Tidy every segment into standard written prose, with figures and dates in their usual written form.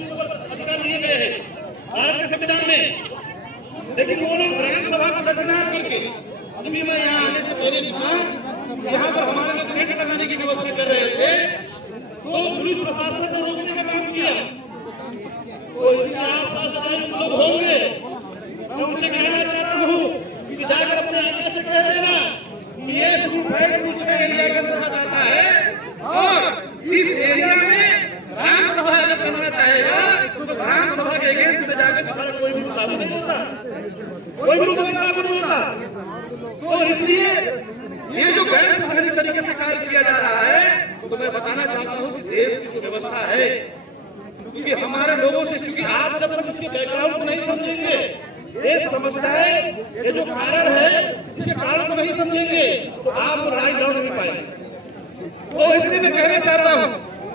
उसके ऊपर अधिकार दिए गए हैं भारत के संविधान में। लेकिन वो लोग ग्राम सभा को दरकिनार करके, अभी मैं यहाँ आने से पहले सुना यहाँ पर हमारे लोग टेंट लगाने की व्यवस्था कर रहे थे, तो पुलिस प्रशासन ने रोकने का काम किया। तो इसके आसपास लोग होंगे, मैं उनसे कहना चाहता हूँ कि जाकर अपने आगे से कह देना कि ये कुछ एरिया के अंतर्गत आता है और इस एरिया में ग्राम सभा अगर करना चाहेगा तो ग्राम सभा के अगेंस्ट में जाकर हमारा कोई भी लागू नहीं होता, कोई भी लागू नहीं होता। तो इसलिए ये जो गैर संवैधानिक तरीके से कार्य किया जा रहा है, तो मैं बताना चाहता हूँ कि देश की जो व्यवस्था है, क्योंकि हमारे लोगों से, क्योंकि आप जब तक इसके बैकग्राउंड को नहीं समझेंगे, ये समस्या है, ये जो कारण है, इसके कारण को नहीं समझेंगे तो आप लड़ाई लड़ नहीं पाएंगे। तो इसलिए मैं कहना चाहता हूँ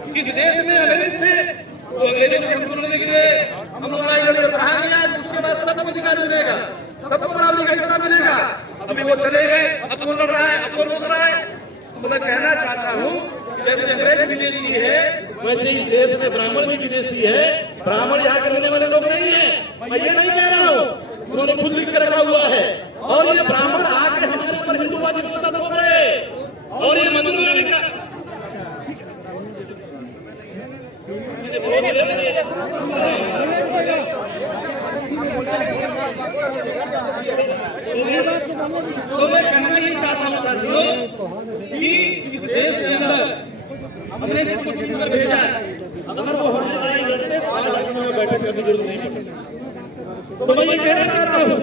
कि इस देश में अगेंस्ट है, तो अंग्रेजों से हमको लड़ने के लिए हम लोग लड़ाई लड़े, कहा गया उसके बाद सबको अधिकार मिलेगा, सबको बराबरी का हिस्सा मिलेगा। अभी वो चले गए, अब कौन लड़ रहा है, अब कौन रोक रहा है। तो मैं कहना चाहता हूँ जैसे अंग्रेज विदेशी है, वैसे इस देश में ब्राह्मण भी विदेशी है। ब्राह्मण यहाँ के रहने वाले लोग नहीं है, मैं ये नहीं कह रहा हूँ, उन्होंने खुद लिख कर रखा हुआ है। और ये ब्राह्मण आके हमारे ऊपर हिंदूवादी प्रस्ताव हो रहे और ये मंदिर बनाने का तो मैं कहना ये चाहता हूँ साथियों कि इस देश के अंदर हमने जिसको चुनकर भेजा है, अगर वो हमारे लड़ाई लड़ते तो आज हमें बैठक करने की जरूरत नहीं पड़ती। तो मैं ये कहना चाहता हूँ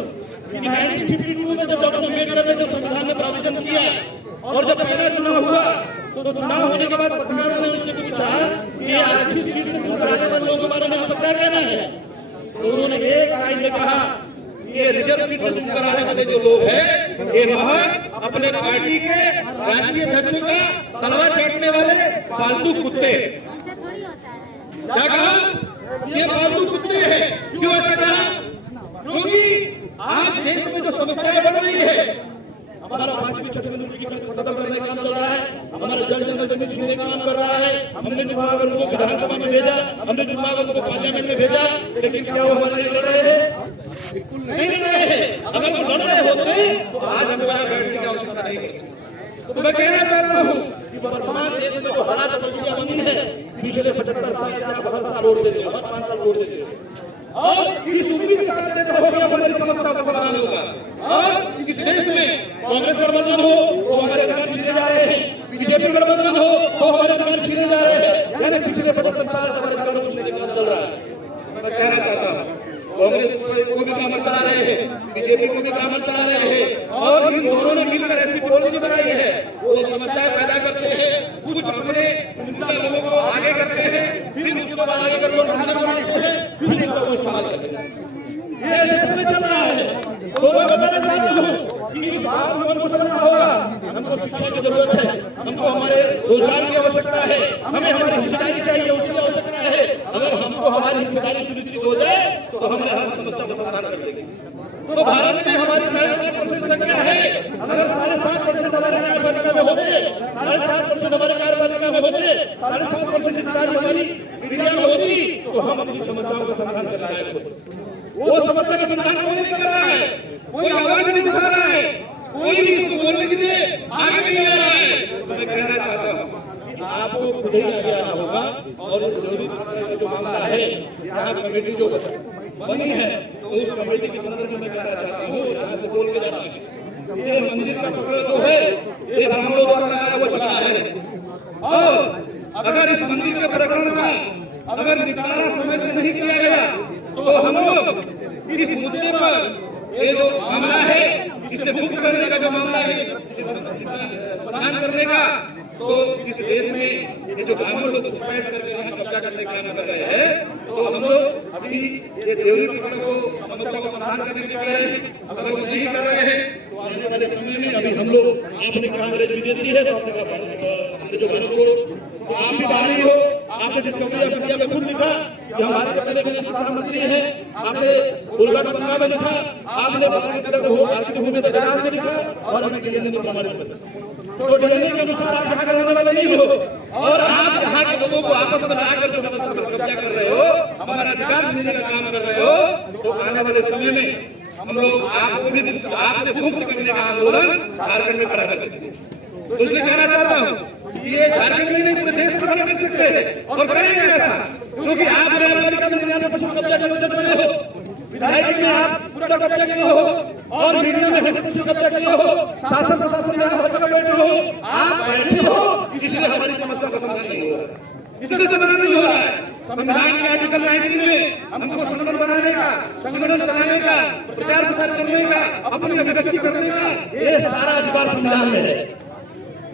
कि 1952 में जब डॉक्टर अम्बेडकर ने जो संविधान में प्रोविजन किया और जब पहला चुनाव हुआ, तो चुनाव होने के बाद पत्रकारों ने उससे पूछा कि आरक्षित सीट से चुनाव कराने वाले लोगों के बारे में आपका क्या कहना है। तो उन्होंने एक लाइन में कहा ये रिजर्व सीट से चुनाव कराने वाले जो लोग हैं, ये महज अपने पार्टी के राष्ट्रीय अध्यक्ष का तलवा चाटने वाले फालतू कुत्ते। क्या कहा? ये फालतू कुत्ते हैं। क्यों ऐसा कहा? क्योंकि आज देश में जो समस्याएं बन रही है, हमारा 5वीं 6वीं अनुसूची खत्म करने का काम चल रहा है, हमारा जल जंगल जमीन छीनने का काम कर रहा है, हमने चुनाव को विधानसभा में भेजा, हमने चुनाव को पार्लियामेंट में भेजा, लेकिन क्या वो हमारे लिए लड़ रहे हैं? बिल्कुल नहीं लड़ रहे हैं। अगर वो लड़ रहे होते तो आज हमें वहां बैठने की आवश्यकता नहीं पड़ती। तो मैं कहना चाहता हूँ कि वर्तमान देश में जो हालात परिस्थितियां बनी है, पिछले 75 साल से आप हर साल वोट देते हो, हर 5 साल वोट देते हो, और इस उम्मीद के साथ देते हो कि हमारी समस्या का समाधान होगा। और इस देश में कांग्रेस गठबंधन हो तो हमारे अधिकार छीने जा रहे हैं, बीजेपी गठबंधन हो तो हमारे अधिकार छीने जा रहे हैं, यानी पिछले 75 साल से हमारे अधिकार छीनने का काम चल रहा है। मैं कहना चाहता हूँ कांग्रेस को भी काम चला रहे हैं, बीजेपी को भी काम चला रहे हैं, और इन दोनों ने मिलकर ऐसी पॉलिसी बनाई है, वो समस्याएं पैदा करते हैं, कुछ अपने लोगों को आगे करते हैं, फिर उसके बाद आगे कर बनाते हैं, फिर इनका को इस्तेमाल करते हैं। ये देश में चल रहा है। तो मैं बताना चाहता हूँ कि इस बात को हमको समझना होगा, हमको शिक्षा की जरूरत है, हमको हमारे रोजगार की आवश्यकता है, हमें हमारी हिस्सेदारी चाहिए, उसकी आवश्यकता है। अगर हमको हमारी हिस्सेदारी सुनिश्चित हो जाए तो हमें हर समस्या का समाधान कर देंगे। तो भारत में हमारी 7.5% संख्या है, अगर 7.5% हमारे कार्यपालिका में होते, 7.5% हमारे कार्यपालिका में होते, 7.5% हिस्सेदारी हमारी मीडिया में होती, तो हम अपनी समस्याओं का समाधान कर लायक होते। वो समस्या का समाधान कोई नहीं कर रहा है, कोई आवाज नहीं उठा रहा है, कोई भी इसको बोलने के लिए आगे नहीं आ रहा है। तो मैं कहना चाहता हूँ कि आपको खुद ही आगे आना होगा, और विरोधी जो मामला है, यहाँ कमेटी जो बनी है, तो उस कमेटी के संदर्भ में मैं कहना चाहता हूँ, यहाँ से बोल के जाना है, ये मंदिर का टुकड़ा जो है, ये ब्राह्मणों द्वारा लगाया हुआ झगड़ा है, और अगर इस मंदिर के प्रकरण का अगर निपटारा समय से नहीं किया गया, तो हम लोग इस मुद्दे पर ये जो मामला है, इससे मुक्त करने का जो मामला है, समाधान करने का, तो इस देश में ये जो ब्राह्मण लोग घुसपैठ करके यहाँ कब्जा करने का काम कर रहे हैं, तो हम लोग अभी ये देवरी प्रकरण को समस्या को समाधान करने के लिए कर रहे हैं। अगर वो नहीं कर रहे हैं तो आने वाले समय में अभी हम लोग, आपने कहा अंग्रेज विदेशी है, तो आपने कहा जो भारत छोड़ो, तो आप भी बाहरी हो, आपने डिस्कवरी ऑफ इंडिया में खुद लिखा कि हमारे पहले के प्रधानमंत्री हैं, आपने दुर्गा में लिखा, आपने आर्थिक भूमि में दराज में लिखा, और हमने डीएनए में प्रमाणित कर। तो डीएनए के अनुसार आप यहाँ रहने वाले नहीं हो, और आप यहाँ के लोगों को आपस में आकर जो व्यवस्था पर कब्जा कर रहे हो, हमारा छीनने का काम कर रहे हो तो आने वाले समय में हम लोग आपको भी आपसे मुक्त करने का आंदोलन झारखंड में खड़ा कर सकते हैं। तो इसलिए कहना चाहता हूँ ये झारखंड में नहीं पूरे देश में खड़ा कर सकते हैं और करेंगे ऐसा, क्योंकि आप न्यायपालिका में 99% कब्जा के जज बने हो, विधायक में आप पूरा कब्जा किए हो और मीडिया में 100% कब्जा किए हो, शासन प्रशासन में हर जगह बैठे हो, आप बैठे हो, इसलिए हमारी समस्या का समाधान नहीं हो रहा है। इसलिए समाधान नहीं हो रहा है। संविधान के आर्टिकल 19 में हमको संगठन बनाने का, संगठन चलाने का, प्रचार प्रसार करने का, अपनी अभिव्यक्ति करने का ये सारा अधिकार संविधान में है।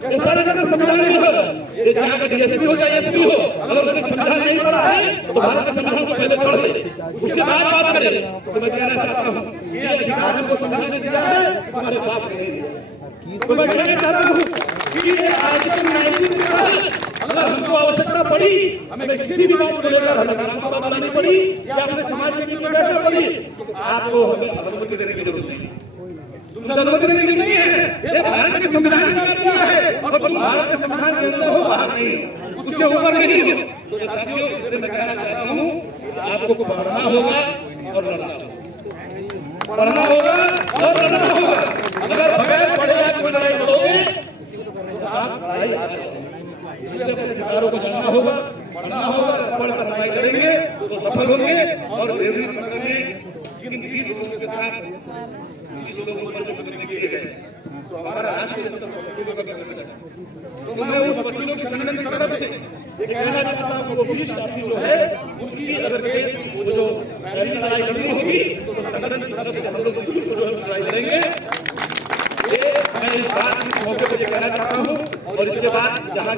ये सारा अधिकार संविधान में है। ये चाहे डीएसपी हो चाहे एसपी हो, अगर उसने संविधान नहीं पढ़ा है तो भारत का संविधान को पहले पढ़ ले, उसके बाद बात करें। तो मैं कहना चाहता हूँ ये अधिकार हमको संविधान ने दिया है, हमारे बाप ने नहीं दिया। तो मैं कहना चाहता हूँ कि ये आर्टिकल 19 के तहत अगर हमको आवश्यकता पड़ी, हमें किसी भी बात को लेकर हमें विधानसभा बुलानी पड़ी या अपने समाज में बैठना पड़ी, तो आपको हमें अनुमति देने की जरूरत नहीं, तुमसे अनुमति देने की नहीं है। ये भारत के संविधान ने दिया है और तुम भारत के संविधान के अंदर हो, बाहर नहीं, उसके ऊपर नहीं हो। तो साथियों इसलिए मैं कहना चाहता हूँ आपको पढ़ना होगा और लड़ना होगा, पढ़ना होगा और लड़ना होगा। अगर बगैर पढ़े आप कोई लड़ाई लड़ोगे तो आप लड़ाई हार जाओगे। इसलिए अपने अधिकारों को जानना होगा, पढ़ना होगा, पढ़कर लड़ाई लड़ेंगे तो सफल होंगे और विभिन्न प्रकार में जिन 20 लोगों के साथ 20 लोगों पर जो प्रकरण किए गए तो हमारा राष्ट्रीय संगठन, तो मैं उस बच्चों के संगठन की तरफ से ये कहना चाहता हूँ वो 20 साथी जो है उनकी अगर देश वो जो पहली लड़ाई लड़नी होगी तो संगठन की तरफ से हम लोग दूसरी लड़ाई लड़ेंगे। ये मैं इस बात के मौके पर कहना चाहता हूँ और इसके बाद जहाँ